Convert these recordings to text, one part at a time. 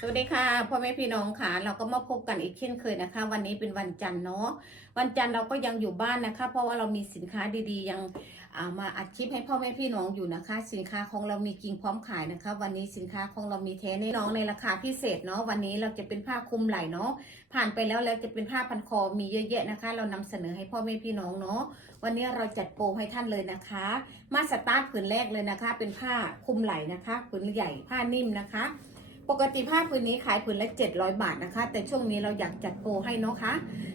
สวัสดีค่ะพ่อแม่พี่น้องค่ะ เราก็มาพบกันอีกเช่นเคยนะคะ วันนี้เป็นวันจันทร์เนาะวันจันทร์เราก็ยังอยู่บ้านนะคะ เพราะว่าเรามีสินค้าดีๆ ยังามาอัดคลิปให้พ่อแม่พี่น้องอยู่นะคะ สินค้าของเรามีจริงพร้อมขายนะคะ วันนี้สินค้าของเรามีแท้แน่น้องในราคาพิเศษเนาะวันนี้เราจะเป็นผ้าคลุมไหล่เนาะผ่านไปแล้วแล้วจะเป็นผ้าพันคอมีเยอะแยะนะคะ เรานำเสนอให้พ่อแม่พี่น้องเนาะวันนี้เราจัดโปรให้ท่านเลยนะคะ มาสตาร์ทผืนแรกเลยนะคะ เป็นผ้าคลุมไหล่นะคะผืนใหญ่ผ้านิ่มนะคะ ปกติผ้าผืนนี้ขายผืนละ 700 บาทนะคะ แต่ช่วงนี้เราอยากจัดโปรให้เนาะคะ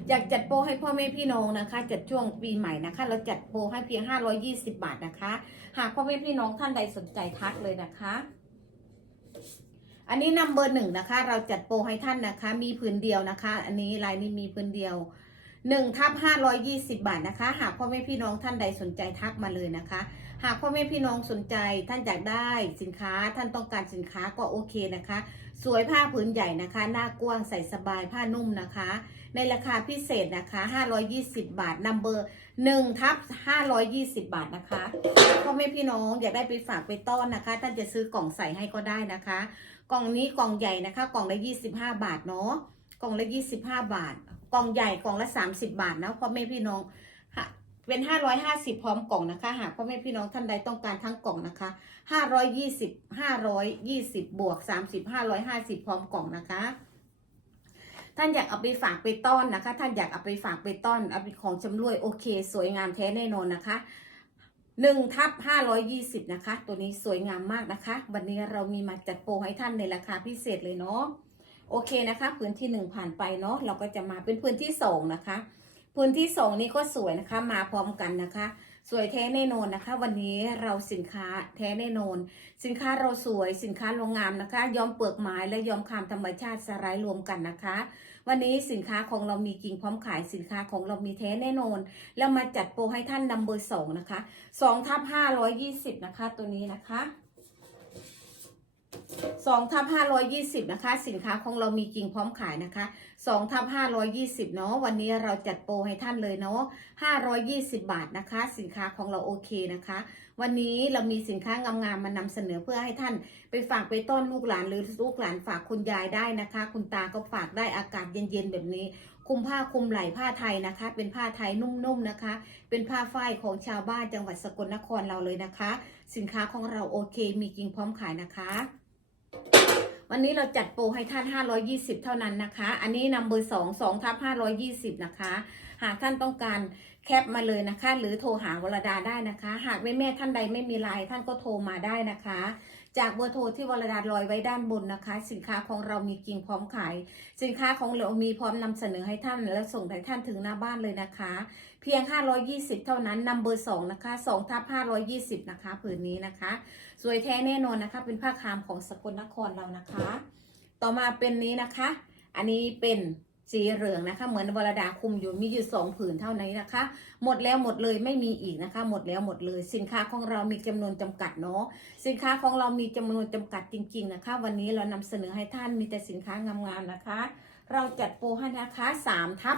อยากจัดโปรให้พ่อแม่พี่น้องนะคะ จัดช่วงปีใหม่นะคะ เราจัดโปรให้เพียง 520 บาทนะคะ หากพ่อแม่พี่น้องท่านใดสนใจทักเลยนะคะ อันนี้นำเบอร์หนึ่งนะคะ เราจัดโปรให้ท่านนะคะ มีผืนเดียวนะคะ อันนี้ลายนี้มีผืนเดียว1ทับ520บาทนะคะ หากพ่อแม่พี่น้องท่านใดสนใจทักมาเลยนะคะ หากพ่อแม่พี่น้องสนใจท่านอยากได้สินค้าท่านต้องการสินค้าก็โอเคนะคะ สวยผ้าผืนใหญ่นะคะ หน้ากว้างใส่สบายผ้านุ่มนะคะ ในราคาพิเศษนะคะ 520 บาทนัมเบอร์1ทับ520 บาทนะคะพ่อแม่พี่น้องอยากได้ไปฝากไปต้อนนะคะ ท่านจะซื้อกล่องใส่ให้ก็ได้นะคะ กล่องนี้กล่องใหญ่นะคะ กล่องละ 25 บาทเนาะกล่องละ 25 บาท กล่องใหญ่กล่องละ 30 บาทนะพ่อแม่พี่น้อง เป็น 550 พร้อมกล่องนะคะ หากพ่อแม่พี่น้องท่านใดต้องการทั้งกล่องนะคะ 520 520 บวก 30 550 พร้อมกล่องนะคะ ท่านอยากเอาไปฝากไปต้อนนะคะ ท่านอยากเอาไปฝากไปต้อน เอาไปของชำรวยโอเค สวยงามแท้แน่นอนนะคะ1ทับ520นะคะ ตัวนี้สวยงามมากนะคะ วันนี้เรามีมาจัดโปรให้ท่านในราคาพิเศษเลยเนาะ โอเคนะคะ พื้นที่หนึ่งผ่านไปเนาะ เราก็จะมาเป็นพื้นที่สองนะคะ พื้นที่สองนี้ก็สวยนะคะ มาพร้อมกันนะคะ สวยแท้แน่นอนนะคะ วันนี้เราสินค้าแท้แน่นอน สินค้าเราสวยสินค้าโรงงามนะคะ ย้อมเปลือกไม้และย้อมคามธรรมชาติสไลด์รวมกันนะคะ วันนี้สินค้าของเรามีจริงพร้อมขายสินค้าของเรามีแท้แน่นอน แล้วมาจัดโปรให้ท่านนำเบอร์สองนะคะสองทับห้าร้อยยี่สิบนะคะ ตัวนี้นะคะ สองทับห้าร้อยยี่สิบนะคะ สินค้าของเรามีจริงพร้อมขายนะคะสองทับห้าร้อยยี่สิบเนาะวันนี้เราจัดโปรให้ท่านเลยเนาะห้าร้อยยี่สิบบาทนะคะ สินค้าของเราโอเคนะคะ วันนี้เรามีสินค้างามๆมานำเสนอเพื่อให้ท่าน ไปฝากไปต้อนลูกหลานหรือลูกหลานฝากคุณยายได้นะคะ คุณตาก็ฝากได้อากาศเย็นๆแบบนี้คุมผ้าคลุมไหล่ผ้าไทยนะคะ เป็นผ้าไทยนุ่มๆนะคะ เป็นผ้าฝ้ายของชาวบ้านจังหวัดสกลนครเราเลยนะคะ สินค้าของเราโอเค มีจริงพร้อมขายนะคะ วันนี้เราจัดโปรให้ท่าน 520 เท่านั้นนะคะ อันนี้นำเบอร์2 2ทับ520 นะคะ หากท่านต้องการแคปมาเลยนะคะ หรือโทรหาวรดาได้นะคะ หากแม่แม่ท่านใดไม่มีไลน์ท่านก็โทรมาได้นะคะ จากเบอร์โทรที่วรดาลอยไว้ด้านบนนะคะ สินค้าของเรามีจริงพร้อมขาย สินค้าของเรามีพร้อมนำเสนอให้ท่าน และส่งให้ท่านถึงหน้าบ้านเลยนะคะ เพียง 520 เท่านั้นนำเบอร์2นะคะ2ทับ520 นะคะผืนนี้นะคะ สวยแท้แน่นอนนะคะ เป็นผ้าคามของสกลนครเรานะคะ ต่อมาเป็นนี้นะคะ อันนี้เป็น สีเหลืองนะคะ เหมือนวรดาคุมอยู่มีอยู่สองผืนเท่านี้นะคะ หมดแล้วหมดเลยไม่มีอีกนะคะ หมดแล้วหมดเลย สินค้าของเรามีจำนวนจำกัดเนาะสินค้าของเรามีจำนวนจำกัดจริง ๆนะคะ วันนี้เรานำเสนอให้ท่านมีแต่สินค้างามๆนะคะ เราจัดโปรให้นะคะสามทับ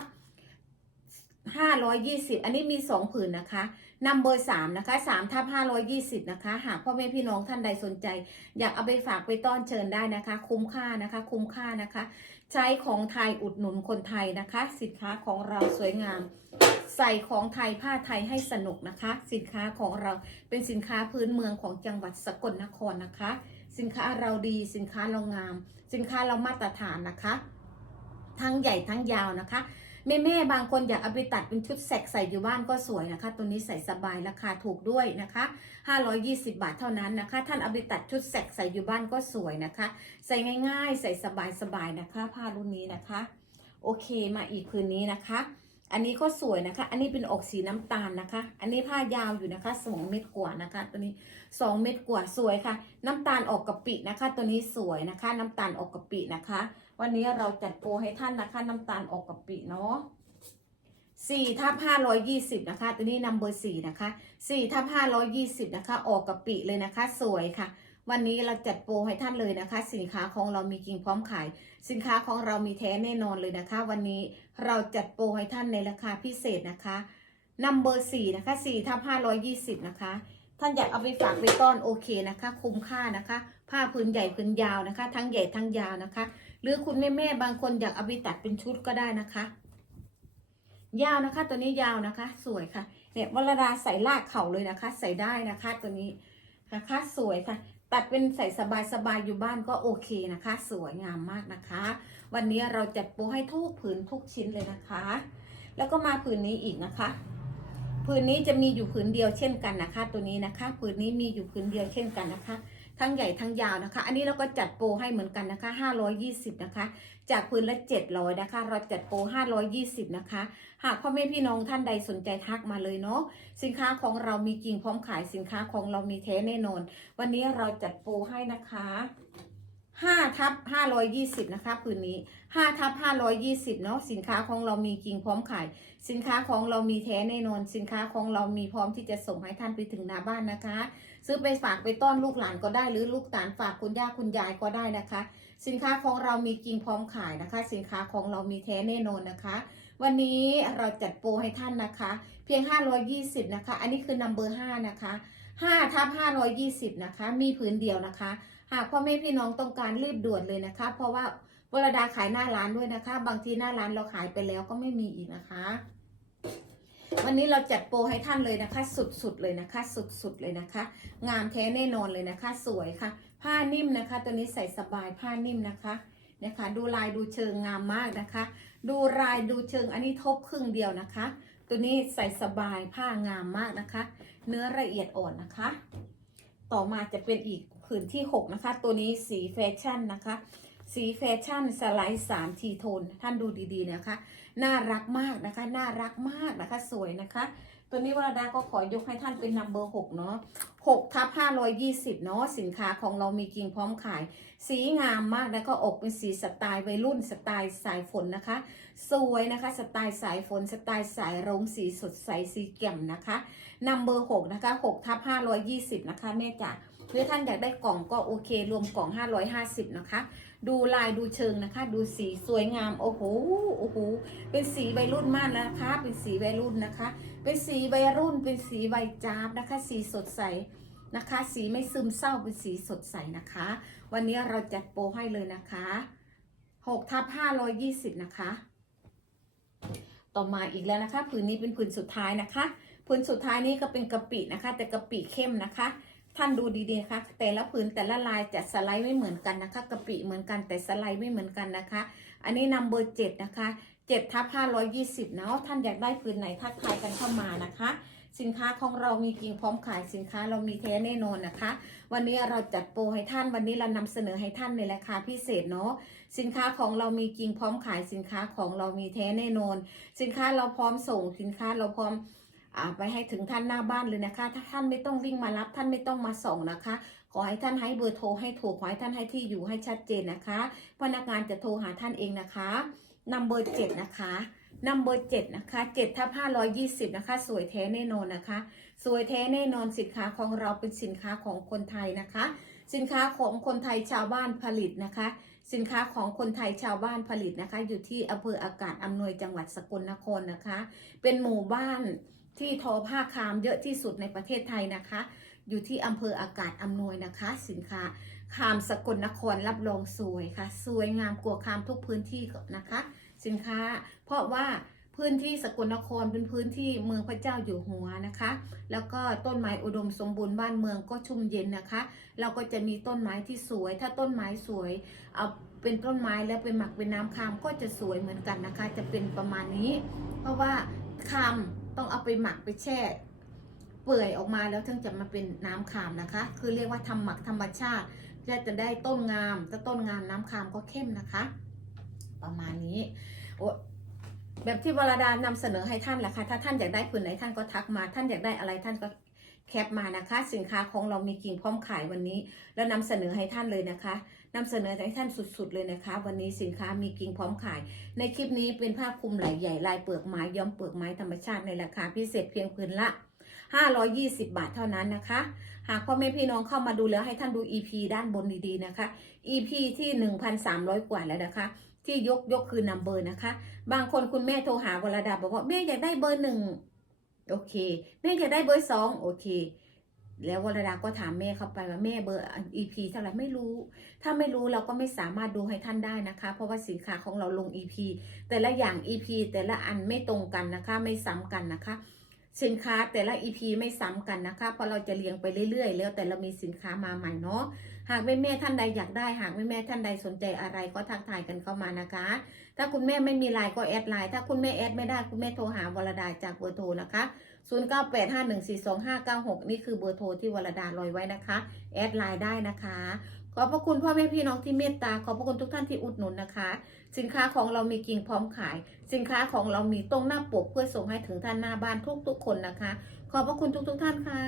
ห้าร้อยยี่สิบอันนี้มีสองผืนนะคะนำเบอร์สามนะคะสามทับห้าร้อยยี่สิบนะคะ หากพ่อแม่พี่น้องท่านใดสนใจ อยากเอาไปฝากไปต้อนเชิญได้นะคะ คุ้มค่านะคะ คุ้มค่านะคะ ใช้ของไทยอุดหนุนคนไทยนะคะ สินค้าของเราสวยงาม ใส่ของไทยผ้าไทยให้สนุกนะคะ สินค้าของเราเป็นสินค้าพื้นเมืองของจังหวัดสกลนครนะคะ สินค้าเราดีสินค้าเรางาม สินค้าเรามาตรฐานนะคะ ทั้งใหญ่ทั้งยาวนะคะ แม่แม่ๆบางคนอยากเอาไปตัดเป็นชุดแสกใส่อยู่บ้านก็สวยนะคะ ตัวนี้ใส่สบายราคาถูกด้วยนะคะ 520 บาทเท่านั้นนะคะ ท่านเอาไปตัดชุดแสกใส่อยู่บ้านก็สวยนะคะ ใส่ง่าย ๆ ใส่สบายๆนะคะ ผ้ารุ่นนี้นะคะ โอเคมาอีกผืนนี้นะคะ อันนี้ก็สวยนะคะ อันนี้เป็นออกสีน้ำตาลนะคะ อันนี้ผ้ายาวอยู่นะคะ2เม็ดกว่านะคะ ตัวนี้2เม็ดกว่าสวยค่ะ น้ำตาลออกกะปินะคะ ตัวนี้สวยนะคะ น้ำตาลออกกะปินะคะ วันนี้เราจัดโปรให้ท่านนะคะน้ำตาลออกกะปิเนาะสี่ทับห้าร้อยยี่สิบนะคะ ตัวนี้นัมเบอร์สี่นะคะสี่ทับห้าร้อยยี่สิบนะคะ ออกกะปิเลยนะคะ สวยค่ะ วันนี้เราจัดโปรให้ท่านเลยนะคะ สินค้าของเรามีจริงพร้อมขาย สินค้าของเรามีแท้แน่นอนเลยนะคะ วันนี้เราจัดโปรให้ท่านในราคาพิเศษนะคะนัมเบอร์สี่นะคะสี่ทับห้าร้อยยี่สิบนะคะ ท่านอยากเอาไปฝากไปต้อนโอเคนะคะ คุ้มค่านะคะ ผ้าพื้นใหญ่พื้นยาวนะคะ ทั้งใหญ่ทั้งยาวนะคะ หรือคุณแม่แม่ๆบางคนอยากเอาไปตัดเป็นชุดก็ได้นะคะ ยาวนะคะ ตัวนี้ยาวนะคะ สวยค่ะ เนี่ยวรดาใส่ลากเข่าเลยนะคะ ใส่ได้นะคะ ตัวนี้นะคะสวยค่ะตัดเป็นใส่สบายๆอยู่บ้านก็โอเคนะคะ สวยงามมากนะคะ วันนี้เราจัดโปรให้ทุกผืนทุกชิ้นเลยนะคะ แล้วก็มาผืนนี้อีกนะคะ ผืนนี้จะมีอยู่ผืนเดียวเช่นกันนะคะ ตัวนี้นะคะผืนนี้มีอยู่ผืนเดียวเช่นกันนะคะ ทั้งใหญ่ทั้งยาวนะคะ อันนี้เราก็จัดโปรให้เหมือนกันนะคะ 520 นะคะ จากผืนละ 700 นะคะ เราจัดโปร 520 นะคะ หากพ่อแม่พี่น้องท่านใดสนใจทักมาเลยเนาะสินค้าของเรามีจริงพร้อมขายสินค้าของเรามีแท้แน่นอน วันนี้เราจัดโปรให้นะคะ 5ทับ520นะคะผืนนี้5ทับ520เนาะสินค้าของเรามีจริงพร้อมขาย สินค้าของเรามีแท้แน่นอน สินค้าของเรามีพร้อมที่จะส่งให้ท่านไปถึงหน้าบ้านนะคะ ซื้อไปฝากไปต้อนลูกหลานก็ได้หรือลูกหลานฝากคุณย่าคุณยายก็ได้นะคะ สินค้าของเรามีจริงพร้อมขายนะคะ สินค้าของเรามีแท้แน่นอนนะคะ วันนี้เราจัดโปรให้ท่านนะคะ เพียง 520 นะคะ อันนี้คือ number 5นะคะ5ทับ520 นะคะ มีผืนเดียวนะคะ หากพ่อแม่พี่น้องต้องการรีบด่วนเลยนะคะ เพราะว่าวรดาขายหน้าร้านด้วยนะคะ บางทีหน้าร้านเราขายไปแล้วก็ไม่มีอีกนะคะ วันนี้เราจัดโปรให้ท่านเลยนะคะ สุดๆเลยนะคะ สุดๆเลยนะคะ งามแท้แน่นอนเลยนะคะ สวยค่ะ ผ้านิ่มนะคะ ตัวนี้ใส่สบายผ้านิ่มนะคะนะคะดูลายดูเชิงงามมากนะคะ ดูลายดูเชิงอันนี้ทบครึ่งเดียวนะคะ ตัวนี้ใส่สบายผ้างามมากนะคะ เนื้อละเอียดอ่อนนะคะ ต่อมาจะเป็นอีก ผืนที่ 6 นะคะ ตัวนี้สีแฟชั่นนะคะ สีแฟชั่นสไลด์3ทีโทน ท่านดูดีๆนะคะ น่ารักมากนะคะ น่ารักมากนะคะ สวยนะคะ ตัวนี้วราดาก็ขอยกให้ท่านเป็นนัมเบอร์หกเนาะหกทับห้าร้อยยี่สิบเนาะ สินค้าของเรามีจริงพร้อมขาย สีงามมากแล้วก็ออกเป็นสีสไตล์วัยรุ่น สไตล์สายฝนนะคะ สวยนะคะ สไตล์สายฝน สไตล์สายรุ้งสีสดใส สีแจ่มนะคะ นัมเบอร์หกนะคะหกทับห้าร้อยยี่สิบนะคะแม่จ๋า หรือท่านอยากได้กล่องก็โอเค รวมกล่องห้าร้อยห้าสิบนะคะ ดูลายดูเชิงนะคะ ดูสีสวยงาม โอ้โห โอ้โห เป็นสีวัยรุ่นมากนะคะ เป็นสีวัยรุ่นนะคะ เป็นสีวัยรุ่น เป็นสีวัยจาบนะคะ สีสดใสนะคะ สีไม่ซึมเศร้า เป็นสีสดใสนะคะ วันนี้เราจัดโปรให้เลยนะคะ6ทับ520 นะคะ ต่อมาอีกแล้วนะคะ ผืนนี้เป็นผืนสุดท้ายนะคะ ผืนสุดท้ายนี้ก็เป็นกะปินะคะ แต่กะปิเข้มนะคะ ท่านดูดีๆนะคะแต่ละผืนแต่ละลายจะสไลด์ไม่เหมือนกันนะคะกะปิเหมือนกันแต่สไลด์ไม่เหมือนกันนะคะ อันนี้นำเบอร์เจ็ดนะคะเจ็ดทับห้าร้อยยี่สิบเนาะท่านอยากได้ผืนไหนทักทายกันเข้ามานะคะ สินค้าของเรามีจริงพร้อมขายสินค้าเรามีแท้แน่นอนนะคะ วันนี้เราจัดโปรให้ท่านวันนี้เรานำเสนอให้ท่านในราคาพิเศษเนาะสินค้าของเรามีจริงพร้อมขายสินค้าของเรามีแท้แน่นอน สินค้าเราพร้อมส่งสินค้าเราพร้อม ไปให้ถึงท่านหน้าบ้านเลยนะคะ ถ้าท่านไม่ต้องวิ่งมารับ ท่านไม่ต้องมาส่งนะคะ ขอให้ท่านให้เบอร์โทรให้ถูก ขอให้ท่านให้ที่อยู่ให้ชัดเจนนะคะ พนักงานจะโทรหาท่านเองนะคะนัมเบอร์เจ็ดนะคะนัมเบอร์เจ็ดนะคะเจ็ดทับห้าร้อยยี่สิบนะคะ สวยแท้แน่นอนนะคะ สวยแท้แน่นอนสินค้าของเราเป็นสินค้าของคนไทยนะคะ สินค้าของคนไทยชาวบ้านผลิตนะคะ สินค้าของคนไทยชาวบ้านผลิตนะคะ อยู่ที่อำเภออากาศอำนวยจังหวัดสกลนครนะคะ เป็นหมู่บ้าน ที่ทอผ้าคามเยอะที่สุดในประเทศไทยนะคะ อยู่ที่อำเภออากาศอำนวยนะคะ สินค้าคามสกลนครรับรองสวยค่ะ สวยงามกว่าคามทุกพื้นที่นะคะ สินค้า เพราะว่าพื้นที่สกลนครเป็นพื้นที่เมืองพระเจ้าอยู่หัวนะคะ แล้วก็ต้นไม้อุดมสมบูรณ์บ้านเมืองก็ชุ่มเย็นนะคะ เราก็จะมีต้นไม้ที่สวย ถ้าต้นไม้สวยเอาเป็นต้นไม้แล้วไปหมักเป็นน้ำคามก็จะสวยเหมือนกันนะคะ จะเป็นประมาณนี้ เพราะว่าคาม ต้องเอาไปหมักไปแช่ เปื่อยออกมาแล้วถึงจะมาเป็นน้ำคามนะคะ คือเรียกว่าทำหมักธรรมชาติก็จะได้ต้นงามถ้าต้นงามน้ำคามก็เข้มนะคะ ประมาณนี้โอ้แบบที่วรดานำเสนอให้ท่านแหละค่ะถ้าท่านอยากได้ผืนไหนท่านก็ทักมา ท่านอยากได้อะไรท่านก็แคปมานะคะ สินค้าของเรามีกิ่งพร้อมขายวันนี้ แล้วนำเสนอให้ท่านเลยนะคะ นำเสนอให้ท่านสุดๆเลยนะคะ วันนี้สินค้ามีกิ่งพร้อมขาย ในคลิปนี้เป็นผ้าคลุมไหลใหญ่ลายเปลือกไม้ย้อมเปลือกไม้ธรรมชาติในราคาพิเศษเพียงผืนละ520 บาทเท่านั้นนะคะ หากพ่อแม่พี่น้องเข้ามาดูแล้วให้ท่านดู EP ด้านบนดีๆนะคะ EP ที่ 1,300 กว่าแล้วนะคะ ที่ยกยกคือนัมเบอร์นะคะ บางคนคุณแม่โทรหาวรดาบอกว่าแม่อยากได้เบอร์หนึ่งโอเค แม่อยากได้เบอร์สองโอเค แล้ววรดาก็ถามแม่เข้าไปว่าแม่เบอร์ EP เท่าไหร่ไม่รู้ ถ้าไม่รู้เราก็ไม่สามารถดูให้ท่านได้นะคะ เพราะว่าสินค้าของเราลง EP แต่ละอย่าง EP แต่ละอันไม่ตรงกันนะคะ ไม่ซ้ำกันนะคะ สินค้าแต่ละ EP ไม่ซ้ำกันนะคะ เพราะเราจะเรียงไปเรื่อยๆ แล้วแต่เรามีสินค้ามาใหม่เนาะ หากแม่แม่ท่านใดอยากได้ หากแม่แม่ท่านใดสนใจอะไรก็ทักทายกันเข้ามานะคะ ถ้าคุณแม่ไม่มีไลน์ก็แอดไลน์ถ้าคุณแม่แอดไม่ได้คุณแม่โทรหาวรดาจากเบอร์โทรนะคะ0985142596 นี่คือเบอร์โทรที่วรดาลอยไว้นะคะ แอดไลน์ได้นะคะ ขอบพระคุณพ่อแม่พี่น้องที่เมตตา ขอบพระคุณทุกท่านที่อุดหนุนนะคะ สินค้าของเรามีกิ่งพร้อมขาย สินค้าของเรามีตรงหน้าปกเพื่อส่งให้ถึงท่านหน้าบ้านทุกๆคนนะคะ ขอบพระคุณทุกๆท่านค่ะ